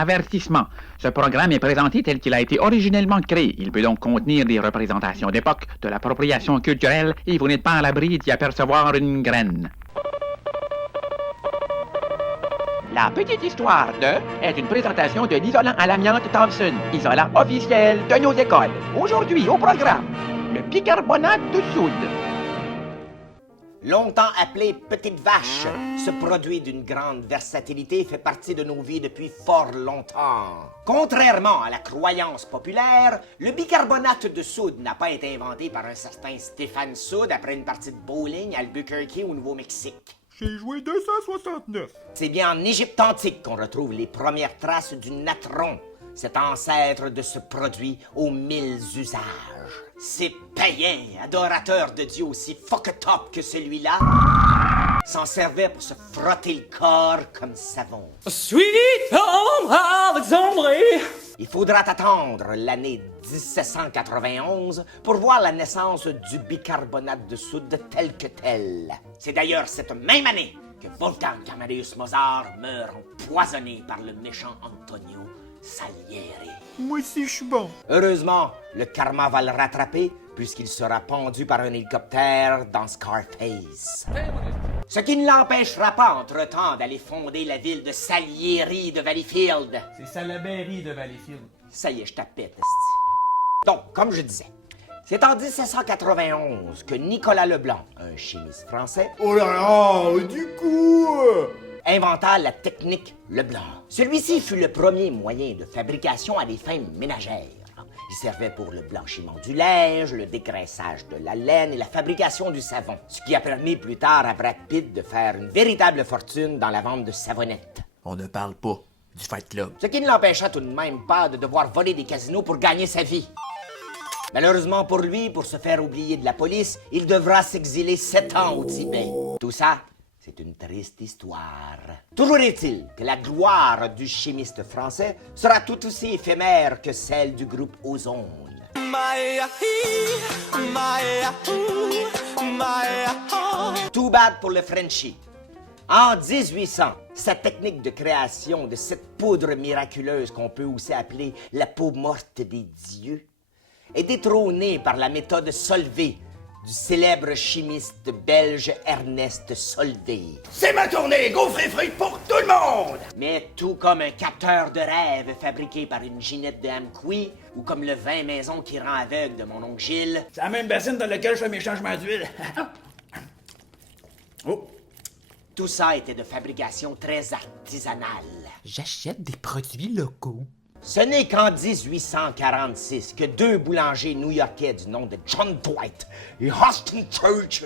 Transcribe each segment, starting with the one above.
Avertissement. Ce programme est présenté tel qu'il a été originellement créé. Il peut donc contenir des représentations d'époque, de l'appropriation culturelle, et vous n'êtes pas à l'abri d'y apercevoir une graine. La petite histoire de est une présentation de l'isolant à l'amiante Thompson, isolant officiel de nos écoles. Aujourd'hui au programme, le bicarbonate de soude. Longtemps appelé petite vache, ce produit d'une grande versatilité fait partie de nos vies depuis fort longtemps. Contrairement à la croyance populaire, le bicarbonate de soude n'a pas été inventé par un certain Stéphane Soude après une partie de bowling à Albuquerque au Nouveau-Mexique. J'ai joué 269. C'est bien en Égypte antique qu'on retrouve les premières traces du natron, cet ancêtre de ce produit aux 1000 usages. Ces païens, adorateurs de Dieu aussi fuck-top que celui-là, s'en servaient pour se frotter le corps comme savon. Sweet home Alexandrie! Il faudra attendre l'année 1791 pour voir la naissance du bicarbonate de soude tel que tel. C'est d'ailleurs cette même année que Wolfgang Amadeus Mozart meurt empoisonné par le méchant Antonio Salieri. Moi aussi, je suis bon. Heureusement, le karma va le rattraper puisqu'il sera pendu par un hélicoptère dans Scarface. Ce qui ne l'empêchera pas, entre-temps, d'aller fonder la ville de Salieri de Valleyfield. C'est Salaberry de Valleyfield. Ça y est, je tapette, esti. Donc, comme je disais, c'est en 1791 que Nicolas Leblanc, un chimiste français, Oh là là, du coup... inventa la technique Leblanc. Celui-ci fut le premier moyen de fabrication à des fins ménagères. Il servait pour le blanchiment du linge, le dégraissage de la laine et la fabrication du savon, ce qui a permis plus tard à Brad Pitt de faire une véritable fortune dans la vente de savonnettes. On ne parle pas du Fight Club. Ce qui ne l'empêcha tout de même pas de devoir voler des casinos pour gagner sa vie. Malheureusement pour lui, pour se faire oublier de la police, il devra s'exiler 7 ans au Tibet. Tout ça, c'est une triste histoire. Toujours est-il que la gloire du chimiste français sera tout aussi éphémère que celle du groupe Ozone. Too bad pour le Frenchie. En 1800, sa technique de création de cette poudre miraculeuse qu'on peut aussi appeler la peau morte des dieux est détrônée par la méthode Solvay du célèbre chimiste belge Ernest Solvay. C'est ma tournée, gaufres et frites pour tout le monde! Mais tout comme un capteur de rêve fabriqué par une Ginette de Amqui ou comme le vin maison qui rend aveugle de mon oncle Gilles, C'est la même bassine dans laquelle je fais mes changements d'huile. Oh! tout ça était de fabrication très artisanale. J'achète des produits locaux. Ce n'est qu'en 1846 que 2 boulangers new-yorkais du nom de John Dwight et Austin Church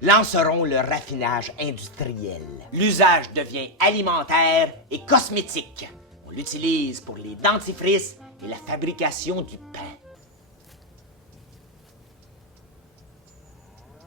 lanceront le raffinage industriel. L'usage devient alimentaire et cosmétique. On l'utilise pour les dentifrices et la fabrication du pain.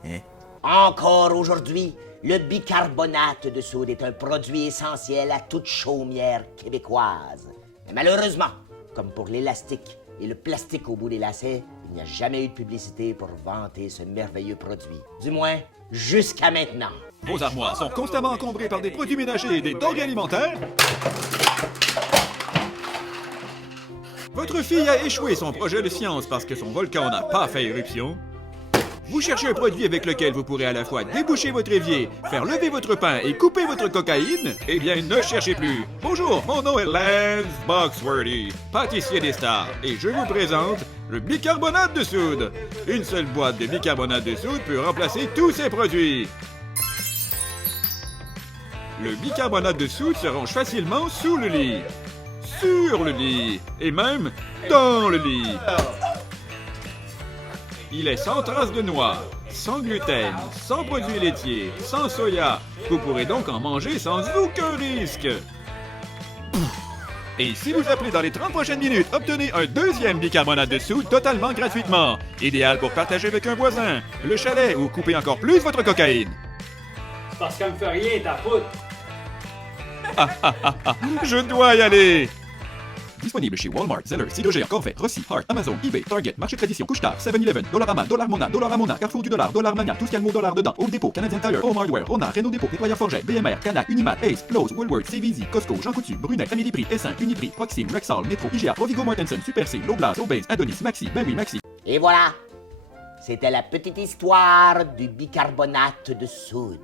Hein? Encore aujourd'hui, le bicarbonate de soude est un produit essentiel à toute chaumière québécoise. Mais malheureusement, comme pour l'élastique et le plastique au bout des lacets, il n'y a jamais eu de publicité pour vanter ce merveilleux produit. Du moins, jusqu'à maintenant. Vos armoires sont constamment encombrées par des produits ménagers et des denrées alimentaires. Votre fille a échoué son projet de science parce que son volcan n'a pas fait éruption. Vous cherchez un produit avec lequel vous pourrez à la fois déboucher votre évier, faire lever votre pain et couper votre cocaïne? Eh bien, ne cherchez plus. Bonjour, mon nom est Lance Boxworthy, pâtissier des stars, et je vous présente le bicarbonate de soude. Une seule boîte de bicarbonate de soude peut remplacer tous ces produits. Le bicarbonate de soude se range facilement sous le lit, sur le lit, et même dans le lit. Il est sans trace de noix, sans gluten, sans produits laitiers, sans soya. Vous pourrez donc en manger sans aucun risque. Et si vous appelez dans les 30 prochaines minutes, obtenez un deuxième bicarbonate de soude totalement gratuitement. Idéal pour partager avec un voisin, le chalet ou couper encore plus votre cocaïne. C'est parce qu'elle me fait rien, ta poudre. Je dois y aller. Disponible chez Walmart, Zeller, Cidre Géant, Corvette, Rossi, Hart, Amazon, eBay, Target, Marché Tradition, Couche-Tard, 7-Eleven, Dollarama, Dollar Mona, Carrefour du Dollar, Dollar Mania, tout ce qu'il y a le mot dollar dedans, Home Depot, Canadian Tire, Home Hardware, Rona, Renault Dépôt, Nettoyeur Forget, BMR, Canac, Unimat, Ace, Close, Woolworth, CVZ, Costco, Jean Coutu, Brunet, Amélie Prix, S1, Uniprix, Proxim, Rexall, Metro, IGA, Provigo Mortensen, Super C, Loblaws, Obase, Adonis, Maxi, ben oui, Maxi. Et voilà, c'était la petite histoire du bicarbonate de soude.